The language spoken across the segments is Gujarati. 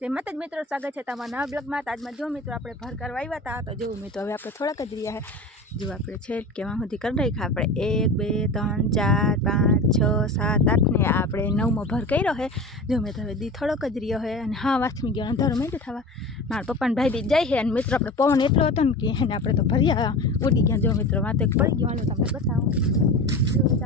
જે મત જ મિત્રો સ્વાગત છે તમારા નવા બ્લોગમાં. તો જો મિત્રો આપણે ભર કરવા આવ્યા હતા, તો જો મિત્રો હવે આપણે થોડાક જ રહ્યા છે જો આપણે છે કેવા સુધી કરી નાખ્યા આપણે. એક, બે, ત્રણ, ચાર, પાંચ, છ, સાત આઠને આપણે નવમો ભર કર્યો હે. જો મિત્રો હવે દી થોડોક જ રહ્યો છે અને હા વાંચમી ગયો, અંધારો મેં થવા. મારા પપ્પાને ભાઈ દી જાય છે અને મિત્રો આપણે પવન એટલો હતો ને કે એને આપણે તો ભર્યા ઉડી ગયા. જો મિત્રો વાતે પડી ગયો હાલો તમને બતાવું. જો મિત્રો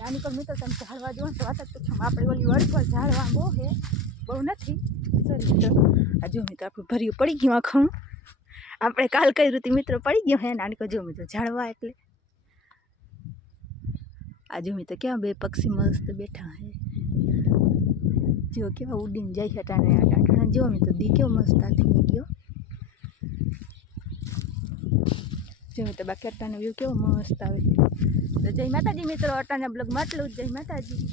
નાની પર મિત્રો તમે ઝાડવા જુઓ ને તો વાત જ પૂછો આપણે ઓલી વડફળ ઝાડવા બહુ છે બહુ નથી સોરી મિત્રો આ જો મિત્રો આપણું ભર્યું પડી ગયું આખું આપણે કાલ કઈ રીતે મિત્રો પડી ગયો હે નાની કો જો મિત્રો ઝાડવા એટલે આ જો મિત્રો કેવા બે પક્ષી મસ્ત બેઠા હે જો કેવા ઉડીને જાય છે ટાણે ટાણે જો મિત્રો દી કેવો મસ્ત આ થઈ ગયો જો તો બાકી અટાનો વ્યૂ કેવો મસ્ત આવે. તો જય માતાજી મિત્રો અટાના બ્લોગમાં આટલું જય માતાજી.